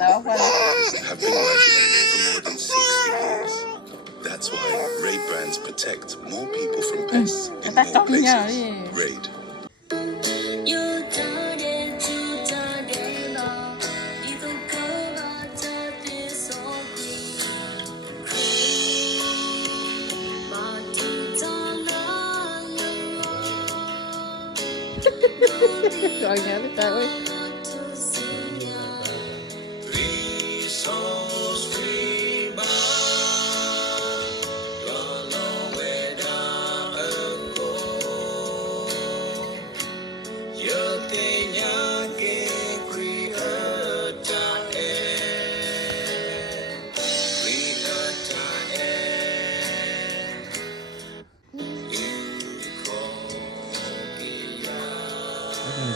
Đó phân. Have been working on it for more than 60 years. That's why Raid brands protect more people from pests Người in ta more công nhau places. đi. Raid. Rồi nhớ tới trời ơi.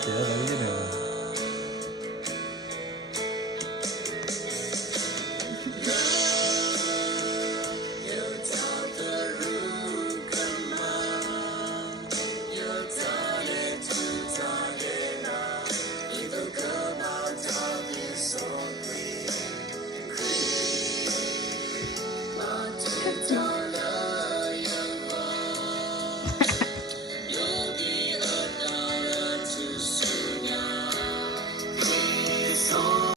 Chở lại cái đường